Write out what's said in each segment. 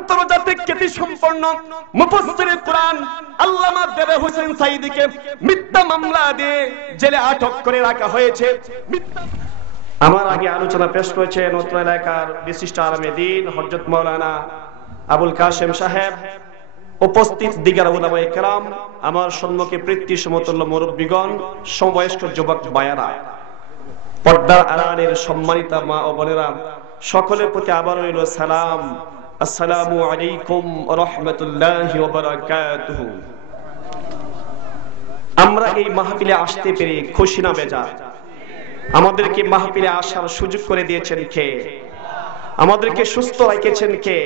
আন্তর্জাতিক খ্যাতি সম্পন্ন মুফাসসিরে কোরআন আল্লামা দেবে হোসেন সাঈদীকে মিথ্যা মামলা দিয়ে জেলে আটক করে রাখা হয়েছে। আমার আগে আলোচনা পেশ করেছেন অত্র এলাকার বিশিষ্ট আলেমে দ্বীন হযরত মাওলানা আবুল কাশেম সাহেব, উপস্থিত দিগার উলামায়ে কেরাম, আমার সম্মুখে পৃথ্বী সমতুল্য মুরব্বীগণ, সমবয়স্ক যুবক ভাইয়েরা, পর্দার আড়ালের সম্মানিত মা ও বোনেরা, সকলের প্রতি আবার রইল সালাম। আসসালামু আলাইকুম ওয়া রাহমাতুল্লাহি ওয়া বারাকাতুহু। আমরা এই মাহফিলে আসতে পেরে খুশি না বেজার? আমাদেরকে মাহফিলে আসার সুযোগ করে দিয়েছেন কে? আমাদেরকে সুস্থ রেখেছেন কে?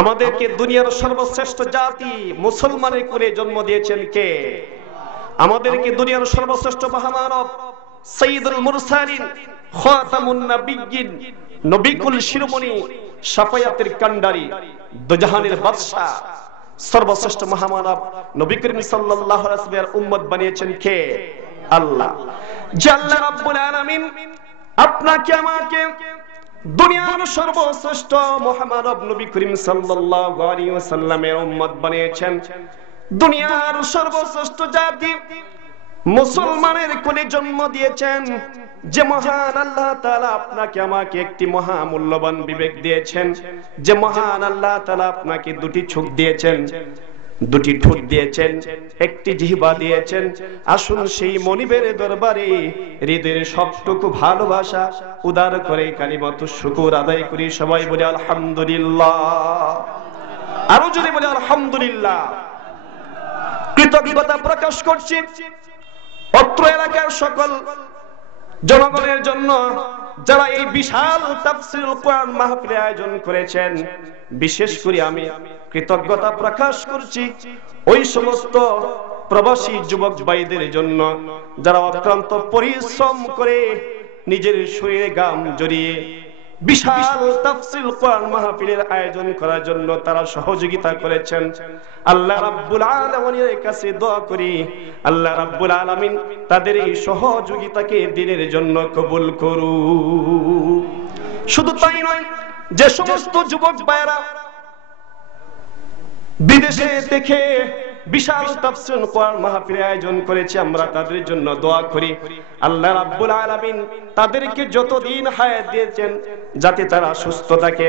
আমাদেরকে দুনিয়ার সর্বশ্রেষ্ঠ জাতি মুসলমানের করে জন্ম দিয়েছেন কে? আমাদেরকে দুনিয়ার সর্বশ্রেষ্ঠ মহামানব সাইয়্যিদুল মুরসালিন খাতামুন নবিয়্যিন নবিকুল শিরোমণি শাফায়াতের কান্ডারি দুজাহানের বাদশা সর্বশ্রেষ্ঠ মহামানব নবী করিম সাল্লাল্লাহু আলাইহি ওয়াসাল্লামের উম্মত বানিয়েছেন কে? আল্লাহ। যে আল্লাহ রাব্বুল আলামিন আপনাকে আমাকে দুনিয়ার সর্বশ্রেষ্ঠ মহামানব নবী করিম সাল্লাল্লাহু আলাইহি ওয়াসাল্লামের উম্মত বানিয়েছেন, দুনিয়ার সর্বশ্রেষ্ঠ জাতি মুসলমানের কোলে জন্ম দিয়েছেন, যে মহান আল্লাহ তাআলা আপনাকে আমাকে একটি মহামূল্যবান বিবেক দিয়েছেন, যে মহান আল্লাহ তাআলা আপনাকে দুটি চোখ দিয়েছেন, দুটি ঠোঁট দিয়েছেন, একটি জিহ্বা দিয়েছেন। আসুন সেই মনিবের দরবারে হৃদয়ের সবটুকু ভালোবাসা উদার করে কালিমাতু শুকর আদায় করি। সবাই বলি আলহামদুলিল্লাহ। আরো যদি বলি আলহামদুলিল্লাহ। কৃতজ্ঞতা প্রকাশ করছি অত্র এলাকার সকল জনগণের জন্য যারা এই বিশাল তাফসীরুল কোরআন মাহফিলের আয়োজন করেছেন। বিশেষ করে আমি কৃতজ্ঞতা প্রকাশ করছি ওই সমস্ত প্রবাসী যুবক ভাইদের জন্য যারা অক্লান্ত পরিশ্রম করে নিজের শরীরে গাম জড়িয়ে বিশাল তাফসীরুল কোরআন মাহফিলের আয়োজন করার জন্য তারা সহযোগিতা করেছেন। আল্লাহ রাব্বুল আলামিনের কাছে দোয়া করি আল্লাহ রাব্বুল আলামিন তাদের এই সহযোগিতাকে দিনের জন্য কবুল করুন। শুধু তাই নয়, যে সমস্ত যুবক ভাইরা বিদেশে দেখে বিশাল তাফসীরুল কোরআন মাহফিলের আয়োজন করেছে, আমরা তাদের জন্য দোয়া করি আল্লাহ রাব্বুল আলামিন তাদেরকে যতদিন হায়াত দিয়েছেন যাতে তারা সুস্থ থাকে।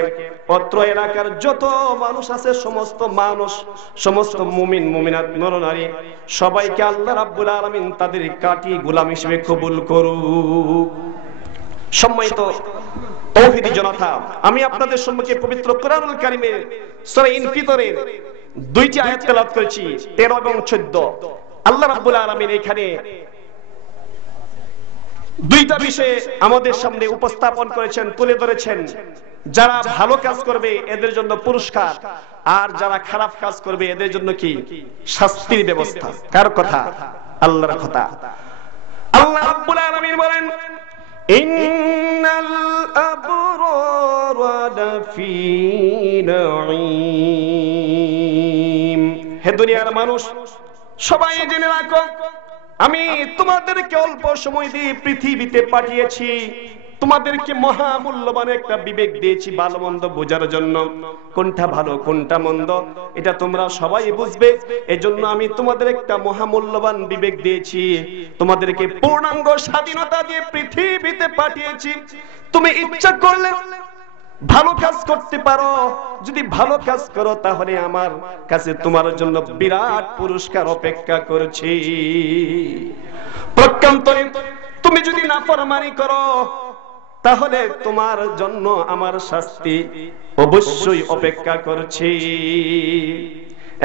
অত্র এলাকার যত মানুষ আছে, সমস্ত মানুষ, সমস্ত মুমিন মুমিনাত নরনারী সবাইকে আল্লাহ রাব্বুল আলামিন তাদের কাটি গোলাম হিসেবে কবুল করুক। সম্মানিত তৌহিদি জনতা, আমি আপনাদের সম্মুখে পবিত্র কোরআনুল কারীমের সূরা ইনফিতরের দুইটি আয়াত তেলাওয়াত করেছি, 13 এবং 14। আল্লাহ রাব্বুল আলামিন এখানে দুইটা বিষয় আমাদের সামনে উপস্থাপন করেছেন, তুলে ধরেছেন। যারা ভালো কাজ করবে এদের জন্য পুরস্কার, আর যারা খারাপ কাজ করবে এদের জন্য কি শাস্তির ব্যবস্থা। কার কথা? আল্লাহর কথা। আল্লাহ রাব্বুল আলামিন বলেন ইন্নাল আবরারা লাফি নাঈম। হে দুনিয়ার মানুষ, সবাই জেনে রাখো, আমি তোমাদেরকে অল্প সময় দিয়ে পৃথিবীতে পাঠিয়েছি, তোমাদেরকে মহামূল্যবান একটা বিবেক দিয়েছি ভালো মন্দ বোঝার জন্য। কোনটা ভালো কোনটা মন্দ এটা তোমরা সবাই বুঝবে। এজন্য আমি তোমাদের একটা মহামূল্যবান বিবেক দিয়েছি, তোমাদেরকে পূর্ণাঙ্গ স্বাধীনতা দিয়ে পৃথিবীতে পাঠিয়েছি। তুমি ইচ্ছা করলে ভালো কাজ করতে পারো, যদি ভালো কাজ করো তাহলে আমার কাছে তোমার জন্য বিরাট পুরস্কার অপেক্ষা করছি। প্রত্যন্তরে তুমি যদি নাফরমানি করো তাহলে তোমার জন্য আমার শাস্তি অবশ্যই অপেক্ষা করছি।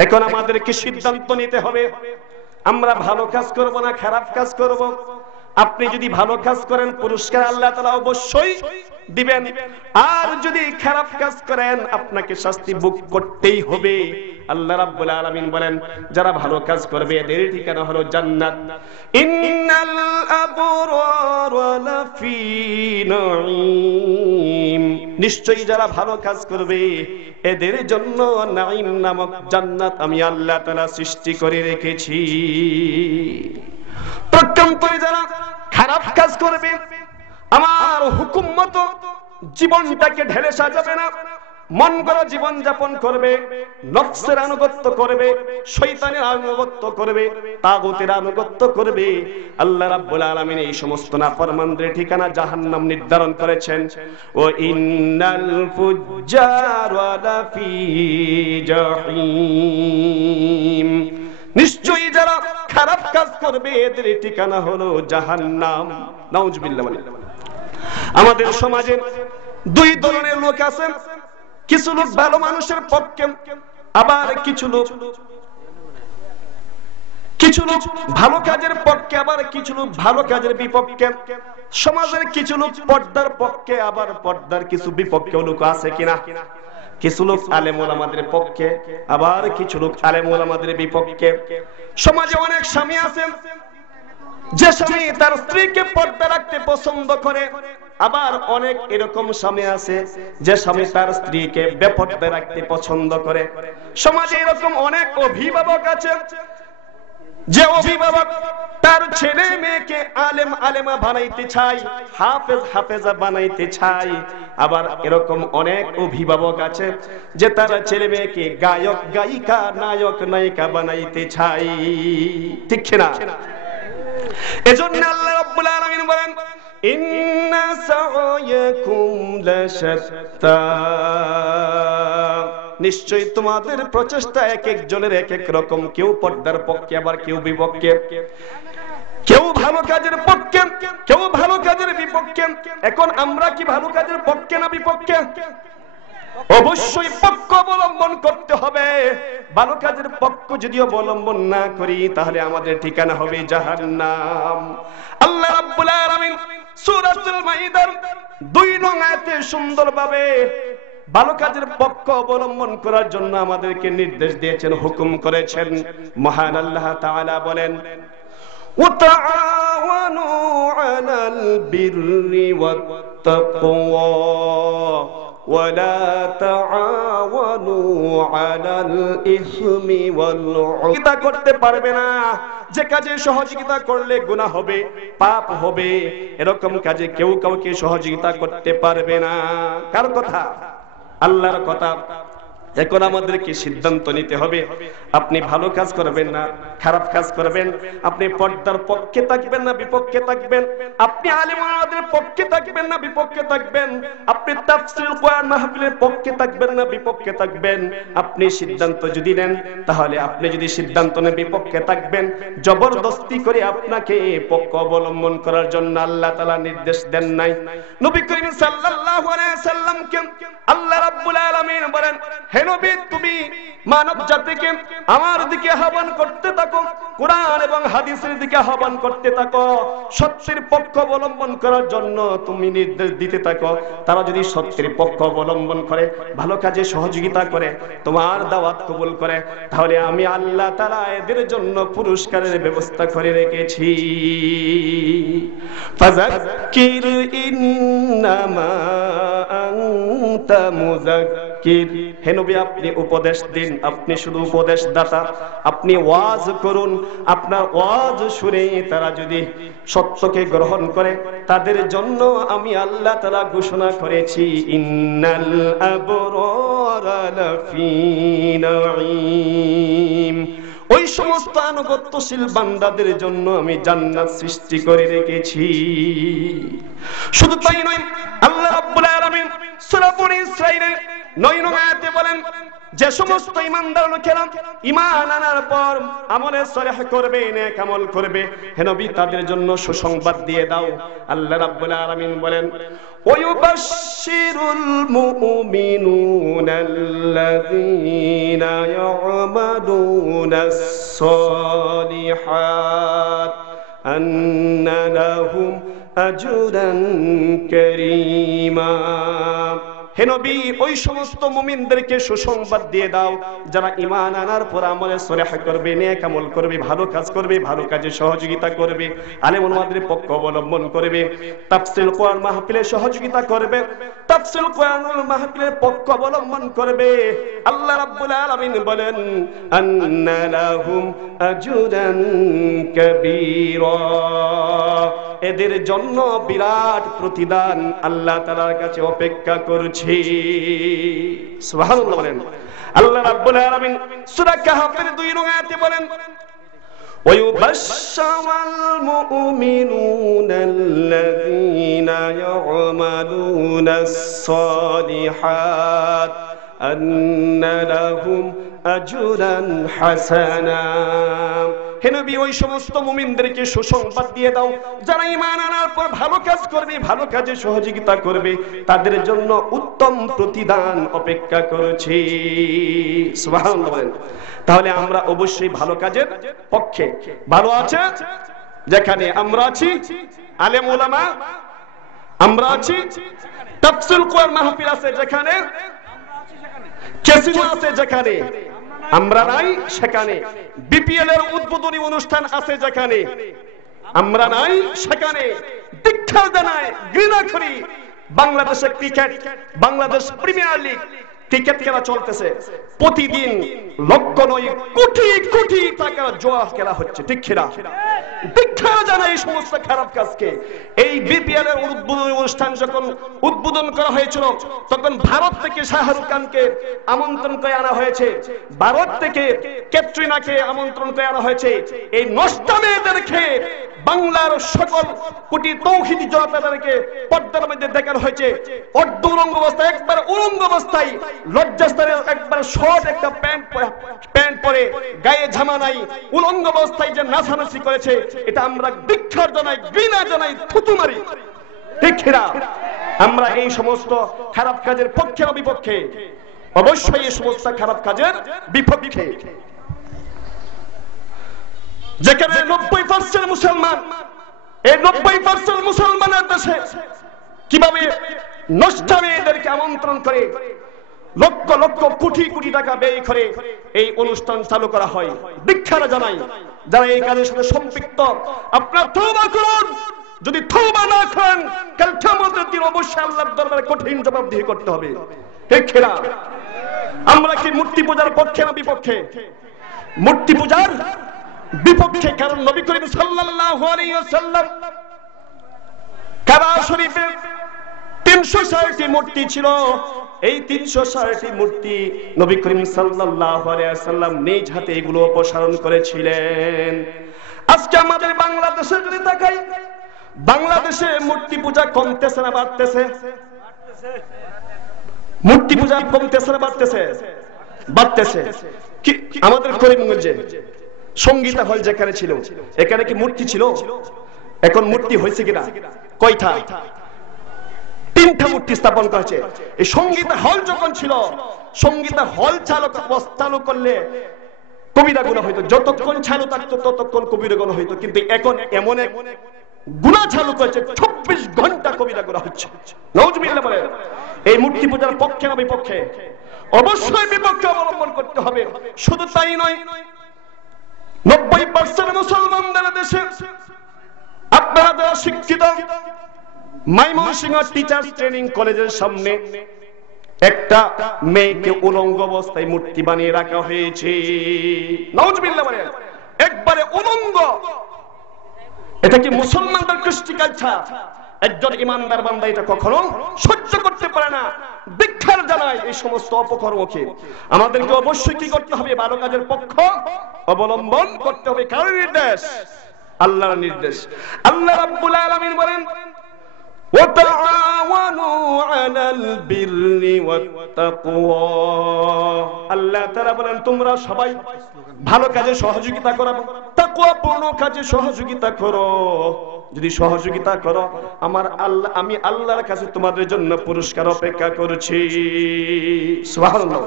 এখন আমাদেরকে সিদ্ধান্ত নিতে হবে, আমরা ভালো কাজ করব না খারাপ কাজ করব। আপনি যদি ভালো কাজ করেন পুরস্কার আল্লাহ তাআলা অবশ্যই দিবেন, আর যদি খারাপ কাজ করেন আপনাকে শাস্তি ভোগ করতেই হবে। আল্লাহ রাব্বুল আলামিন বলেন যারা ভালো কাজ করবে এদের ঠিকানা হলো জান্নাত। ইন্নাল আবরারা লাফি নাঈম। নিশ্চয়ই যারা ভালো কাজ করবে এদের জন্য নাঈম নামক জান্নাত আমি আল্লাহ তাআলা সৃষ্টি করে রেখেছি। প্রত্যন্তরে যারা খারাপ কাজ করবে আমার হুকুম মতো জীবনটাকে ঢেলে সাজাবে না, মন গড়া জীবন যাপন করবে, নফসের আনুগত্য করবে, শয়তানের আনুগত্য করবে, তাগুতের আনুগত্য করবে, আল্লাহ রাব্বুল আলামিন এই সমস্ত নাফরমানদের ঠিকানা জাহান্নাম নির্ধারণ করেছেন। ও ইন্নাল ফুজ্জারা লাফি জাহিম, নিশ্চয়ই যারা খারাপ কাজ করবে এদের ঠিকানা হলো জাহান্নাম। নাউজুবিল্লাহ। আমাদের সমাজে দুই ধরনের লোক আছে, কিছু লোক ভালো মানুষের পক্ষে, আবার কিছু লোক ভালো কাজের পক্ষে, আবার কিছু লোক ভালো কাজের বিপক্ষে। সমাজের কিছু লোক পর্দার পক্ষে, আবার পর্দার কিছু বিপক্ষে লোক আছে কিনা? কিছু লোক আলেম ওলামাদের পক্ষে, আবার কিছু লোক আলেম ওলামাদের বিপক্ষে। সমাজে অনেক স্বামী আছে, যে স্বামী তার স্ত্রীকে পর্দা রাখতে পছন্দ করে, আবার অনেক এরকম স্বামী আছে যে স্বামী তার স্ত্রীকে বেপর্দা রাখতে পছন্দ করে। সমাজে এরকম অনেক অভিভাবক আছে, যে অভিভাবক তার ছেলে মেয়েকে আলেম আলেমা বানাইতে চায়, হাফেজ হাফেজা বানাইতে চায়। আবার এরকম অনেক অভিভাবক আছে যে তার ছেলে মেয়েকে গায়ক গায়িকা, নায়ক নায়িকা বানাইতে চায়। ঠিক কিনা? এজন্য আল্লাহ রাব্বুল আলামিন বলেন, ইন্না সা'য়াকুম লাশাত্তা, নিশ্চয়ই তোমাদের প্রচেষ্টা এক একজনের এক এক রকম। কেউ পর্দার পক্ষে, আবার কেউ বিপক্ষে। কেউ ভালো কাজের পক্ষে, কেউ ভালো কাজের বিপক্ষে। এখন আমরা কি ভালো কাজের পক্ষে না বিপক্ষে? অবশ্যই পক্ষ অবলম্বন করতে হবে। ভালো কাজের পক্ষ যদি অবলম্বন না করি তাহলে আমাদের ঠিকানা হবে জাহান্নাম। আল্লাহ রাব্বুল আলামিন সূরাতুল মাইদার 2 নং আয়াতে সুন্দরভাবে ভালো কাজের পক্ষ অবলম্বন করার জন্য আমাদেরকে নির্দেশ দিয়েছেন, হুকুম করেছেন। মহান আল্লাহ তাআলা বলেন, ওয়াতাআওয়ানু আলাল বিররি ওয়াত তাকওয়া ওয়ালা তাআওয়ানু আলাল ইসমি ওয়াল উদওয়ান। করতে পারবে না যে কাজে সহযোগিতা করলে গুনাহ হবে, পাপ হবে, এরকম কাজে কেউ কাউকে সহযোগিতা করতে পারবে না। কার কথা? আল্লাহর কথা। এখন আমাদেরকে সিদ্ধান্ত নিতে হবে, আপনি ভালো কাজ করবেন না খারাপ কাজ করবেন, আপনি পর্দার পক্ষে থাকবেন না বিপক্ষে থাকবেন, আপনি আলেম ওলামাদের পক্ষে থাকবেন না বিপক্ষে থাকবেন, আপনি তাফসীরুল কোরআন মাহফিলের পক্ষে থাকবেন না বিপক্ষে থাকবেন। আপনি সিদ্ধান্ত যদি নেন, তাহলে আপনি যদি সিদ্ধান্ত নেন বিপক্ষে থাকবেন, জবরদস্তি করে আপনাকে পক্ষ অবলম্বন করার জন্য আল্লাহ তাআলা নির্দেশ দেন নাই। নবী করিম সাল্লাল্লাহু আলাইহি সাল্লামকে আল্লাহ রাব্বুল আলামিন বলেন, হে নবী, তুমি মানব জাতিকে আমার দিকে আহ্বান করতে থাকো, কোরআন এবং হাদিসের দিকে আহ্বান করতে থাকো, সত্যের পক্ষ অবলম্বন করার জন্য তুমি নির্দেশ দিতে থাকো। তারা যদি সত্যের পক্ষ অবলম্বন করে, ভালো কাজে সহযোগিতা করে, তোমার দাওয়াত কবুল করে, তাহলে আমি আল্লাহ তাআলা এদের জন্য পুরস্কারের ব্যবস্থা করে রেখেছি। ফাযাক্কির ইন্নামা আনতা মুযাক্কির, হে নবী আপনি উপদেশ দিন, আপনি শুধু উপদেশ দাতা, আপনি ওয়াজ করুন। আপনার ওয়াজ শুনে তারা যদি সত্যকে গ্রহণ করে, তাদের জন্য আমি আল্লাহ তাআলা ঘোষণা করেছি, ইন্নাল আবরারা লাফি নাঈম, ওই সমস্ত আনুগত্যশীল বান্দাদের জন্য আমি জান্নাত সৃষ্টি করে রেখেছি। শুধু তাই নয়, আল্লাহ রাব্বুল আলামিন সূরা বনী ইসরাঈলের 9 নং আয়াতে বলেন, যে সমস্ত ঈমানদার লোকেরা ঈমান আনার পর আমলে সালেহ করবে, নেক আমল করবে, হে নবী তাদের জন্য সুসংবাদ দিয়ে দাও। আল্লাহ রাব্বুল আলামিন বলেন, ওয়ায়ুবাশশিরুল মুমিনুনাল্লাযীনা ইয়া'মালুনাস সালিহাত আন্না লাহুম আজরান কারীমা। হে নবী, ওই সমস্ত মুমিনদেরকে সুসংবাদ দিয়ে দাও যারা ঈমান আনার পর আমলে সালেহ করবে, নেক আমল করবে, ভালো কাজ করবে, ভালো কাজে সহযোগিতা করবে, আলেম ওলামাদের পক্ষ অবলম্বন করবে, তাফসীরুল কোরআন মাহফিলে সহযোগিতা করবে, তাফসীরুল কোরআনুল মাহফিলের পক্ষ অবলম্বন করবে। আল্লাহ রাব্বুল আলামিন বলেন, আন্না লাহুম আজরান কাবীরা, এদের জন্য বিরাট প্রতিদান আল্লাহ তাআলার কাছে অপেক্ষা করছে। সুবহানাল্লাহ বলেন। আল্লাহ রাব্বুল আলামিন সূরা কাহফের 2 নং আয়াতে বলেন, وَيُبَشِّرُ الْمُؤْمِنُونَ الَّذِينَ يَعْمَلُونَ الصَّالِحَاتِ أَنَّ لَهُمْ أَجْرًا حَسَنًا। হে নবী, ওই সমস্ত মুমিনদেরকে সুসংবাদ দিয়ে দাও যারা ঈমান আনার পর ভালো কাজ করবে, ভালো কাজে সহযোগিতা করবে, তাদের জন্য উত্তম প্রতিদান অপেক্ষা করছে। সুবহানাল্লাহ বলেন। তাহলে আমরা অবশ্যই ভালো কাজের পক্ষে। ভালো আছে যেখানে আমরা আছি, আলেম ওলামা আমরা আছি, তাফসীর কোরআন মাহফিল আছে যেখানে, ক্যাসিনো আছে যেখানে, আমরা নাই সেখানে, বিপিএল এর উদ্বোধনী অনুষ্ঠান আছে যেখানে, আমরা নাই সেখানে। দীক্ষা জানাই, ঘৃণা করি বাংলাদেশের cricket, Bangladesh premier league cricket খেলা চলতেছে, প্রতিদিন লক্ষ নয় কোটি কোটি টাকা জুয়া খেলা হচ্ছে, ঠিক কিনা? দীক্ষা জানাই এই সমস্ত খারাপ কাজকে। এই বিপিএল এর উদ্বোধনী অনুষ্ঠান যখন উদ্বোধন করা হয়েছিল, তখন ভারত থেকে শাহরুখ খানকে আমন্ত্রণ করে আনা হয়েছে, ভারত থেকে ক্যাটরিনাকে আমন্ত্রণ করে আনা হয়েছে। এই নষ্টামেদেরকে বাংলার সকল কোটি তৌহিদি জনতাদেরকে পর্দার মধ্যে দেখানো হয়েছে অর্ধ উলঙ্গ অবস্থায়, একবার উলঙ্গ অবস্থায়, লজ্জাস্থানের একবার শর্ট একটা প্যান্ট পরে, গায়ে জামা নাই, উলঙ্গ অবস্থায় যে নাচানাচি করেছে, এটা আমরা ধিক্কার জানাই, ঘৃণা জানাই, থুতু মারি, ঠিক না? আমরা এই সমস্ত খারাপ কাজের পক্ষে না বিপক্ষে? অবশ্যই এই সমস্ত খারাপ কাজের বিপক্ষে। যেখানে 90% মুসলমান, এই 90% মুসলমানের দেশে কিভাবে নষ্টামীদেরকে আমন্ত্রণ করে লক্ষ লক্ষ কোটি কোটি টাকা ব্যয় করে এই অনুষ্ঠান চালু করা হয়। দীক্ষারা জানাই যারা এই কাজের সাথে সম্পৃক্ত, আপনারা তওবা করুন। যদি তওবা না করেন, কাল কিয়ামতের দিন অবশ্যই আল্লাহর দরবারে কঠিন জবাবদিহি করতে হবে, ঠিক না? আমরা কি মূর্তি পূজার পক্ষে না বিপক্ষে? মূর্তি পূজার বিপক্ষে। কারণ নবী করিম সাল্লাল্লাহু আলাইহি ওয়াসাল্লাম কাবা শরীফে 360টি মূর্তি ছিল। এই 360টি মূর্তি নবী করিম সাল্লাল্লাহু আলাইহি ওয়াসাল্লাম নিজ হাতে এগুলো অপসারণ করেছিলেন। আজকে আমাদের বাংলাদেশে যদি তাকাই, বাংলাদেশে মূর্তি পূজা কমতেছে না বাড়তেছে? মূর্তি পূজা কমতেছে না বাড়তেছে? বাড়তেছে। কি আমাদের করিমগঞ্জে সঙ্গীতা হল যেখানে ছিল, এখানে কি মূর্তি ছিল? এখন মূর্তি হয়েছে কিনা? কয়টা? 3টা মূর্তি স্থাপন করেছে। এই সঙ্গীতা হল যখন ছিল, সঙ্গীতা হল চালু করলে কবিরা গুনাহ হইতো, যতক্ষণ চালু থাকতো ততক্ষণ কবিরা গুনাহ হইতো। কিন্তু এখন এমন এক গুনাহ চালু করেছে, 24 ঘন্টা কবিরা গুনাহ হচ্ছে। নাউজুবিল্লাহ বলেন। এই মূর্তি পূজার পক্ষে না বিপক্ষে? অবশ্যই বিপক্ষে অবলম্বন করতে হবে। শুধু তাই নয়, 90% মুসলমানদের দেশে আপনারা যারা শিক্ষিত, ময়মনসিংহ টিচার্স ট্রেনিং কলেজের সামনে একটা মেয়েকে উলঙ্গ অবস্থায় মূর্তি বানিয়ে রাখা হয়েছে। নাউজুবিল্লাহ বলেন। একবারে উলঙ্গ। এটা কি মুসলমানদের কৃষ্টি কালচার? একজন ইমানদার বান্দা এটা কখনো সহ্য করতে পারে না। ধিক্কার জানাই এই সমস্ত অপকর্মকে। আমাদেরকে অবশ্যই কি করতে হবে? ভালো কাজের পক্ষ অবলম্বন করতে হবে। কার নির্দেশ? আল্লাহর নির্দেশ। আল্লাহ রাব্বুল আলামিন বলেন, وتعاونوا على البر والتقوى। আল্লাহ তাআলা বলেন, তোমরা সবাই ভালো কাজে সহযোগিতা করো, তাকওয়াপূর্ণ কাজে সহযোগিতা করো। যদি সহযোগিতা করো, আমি আল্লাহর কাছে তোমাদের জন্য পুরস্কার অপেক্ষা করছি। সুবহানাল্লাহ।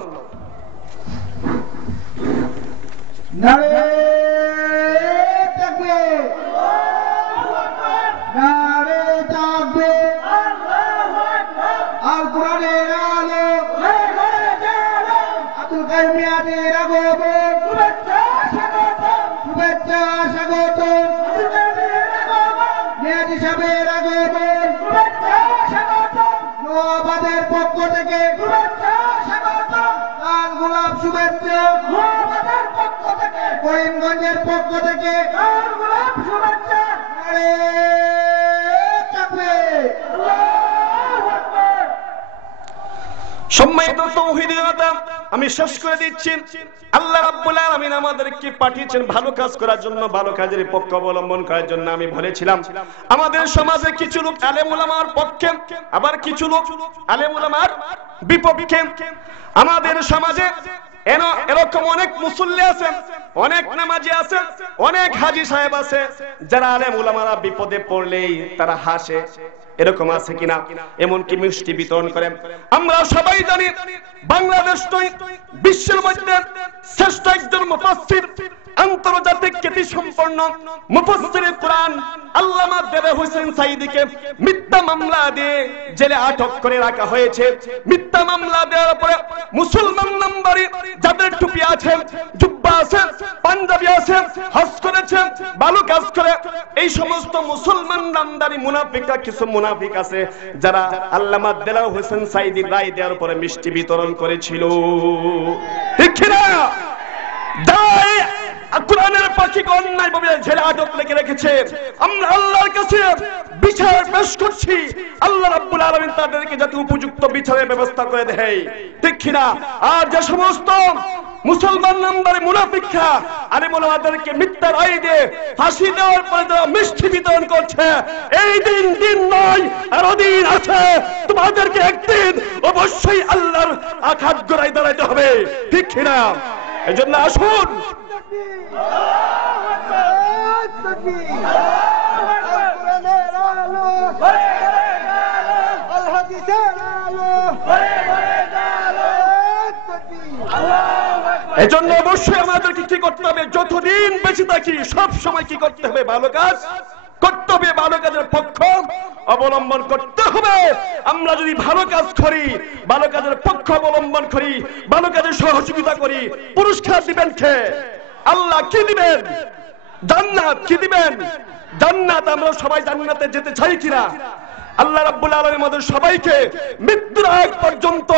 নারে তাকবীর, নারে তাকবীর, আল্লাহু আকবার। আল কোরআনের আলো আব্দুল কাইয়ুম মিয়াদের আগমন, শুভেচ্ছা স্বাগতম, শুভেচ্ছা স্বাগতম। মিয়াদি সাহেবের আগমন, শুভেচ্ছা স্বাগতম। নোয়াবাদের পক্ষ থেকে শুভেচ্ছা স্বাগতম। লাল গোলাপ শুভেচ্ছা নোয়াবাদের পক্ষ থেকে, করিমগঞ্জের পক্ষ থেকে লাল গোলাপ শুভেচ্ছা। সম্মানিত তাওহীদি জনতা, আমি শেষ করে দিচ্ছি। আল্লাহ রাব্বুল আলামিন আমাদেরকে পাঠিয়েছেন ভালো কাজ করার জন্য, ভালো কাজের পক্ষ অবলম্বন করার জন্য। আমি বলেছিলাম আমাদের সমাজে কিছু লোক আলেম উলামার পক্ষে, আবার কিছু লোক আলেম উলামার বিপক্ষে। আমাদের সমাজে এরকম অনেক মুসল্লি আছেন, অনেক নামাজি আছেন, অনেক হাজী সাহেব আছে, যারা আলেম উলামারা বিপদে পড়লেই তারা হাসে। এরকম আছে কিনা? এমনকি মিষ্টি বিতরণ করেন। আমরা সবাই জানি বাংলাদেশ বিশ্বের মধ্যে শ্রেষ্ঠ একজন মুফাসসির, আন্তর্জাতিক খ্যাতি সম্পন্ন মুফাসসিরে কোরআন আল্লামা দেওয়ার হোসেন সাঈদীকে মিথ্যা মামলা দিয়ে জেলে আটক করে রাখা হয়েছে। মিথ্যা মামলা দেওয়ার পরে মুসলমান নাম্বারি যাদের টুপি আছে, জুব্বা আছে, পাঞ্জাবি আছে, হজ করেছে, ভালো কাজ করে, এই সমস্ত মুসলমান নামদারি মুনাফিকরা, কিছু মুনাফিক আছে যারা আল্লামা দেওয়ার হোসেন সাঈদীর রায় দেওয়ার পরে মিষ্টি বিতরণ করেছিল। ঠিক না? কোরআনের পাখিকে অন্যায় ভাবে জেলে আটক লেগে রেখেছে। আমরা আল্লাহর কাছে বিচার পেশ করছি, আল্লাহ রাব্বুল আলামিন তাদেরকে যাতে উপযুক্ত বিচারের ব্যবস্থা করে দেয়। ঠিক কিনা? আর যে সমস্ত মুসলমান নামদারি মুনাফিকরা আলেম ওলামাদেরকে মিথ্যা রায় দিয়ে ফাঁসি দেওয়ার পরে যারা মিষ্টি বিতরণ করছে, এই দিন নয়, আরো দিন আছে। তোমাদেরকে একদিন অবশ্যই আল্লাহর আঘাত গড়ায় দাঁড়াইতে হবে। ঠিক কিনা? এই জন্য আসুন এজন্য অবশ্যই আমাদেরকে কি করতে হবে? যতদিন বেঁচে থাকি সব সময় কি করতে হবে? ভালো কাজ করতে হবে, ভালো কাজের পক্ষ অবলম্বন করতে হবে। আমরা যদি ভালো কাজ করি, ভালো কাজের পক্ষ অবলম্বন করি, ভালো কাজের সহযোগিতা করি, পুরস্কার দিবেন কে? আল্লাহ কি দিবেন? জান্নাত। কি দিবেন? জান্নাত। আমরা সবাই জান্নাতে যেতে চাই কিনা? আল্লাহ রাব্বুল আলামিন আমাদের সবাইকে মৃত্যুর আগ পর্যন্ত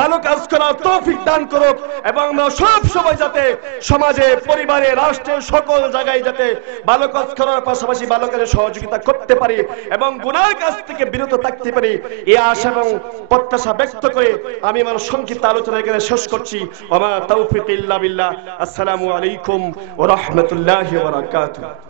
ভালো কাজ করার তৌফিক দান করুক, এবং আমরা সব সময় যাতে সমাজে, পরিবারে, রাষ্ট্রে, সকল জায়গায় যাতে ভালো কাজ করার পাশাপাশি ভালো কাজে সহযোগিতা করতে পারি এবং গুনাহের কাজ থেকে বিরত থাকতে পারি, এই আশা এবং প্রত্যাশা ব্যক্ত করে আমি আমার সংক্ষিপ্ত আলোচনা এখানে শেষ করছি। ওয়া মা তাওফীক ইল্লা বিল্লাহ। আসসালামু আলাইকুম ওয়া রাহমাতুল্লাহি ওয়া বারাকাতুহু।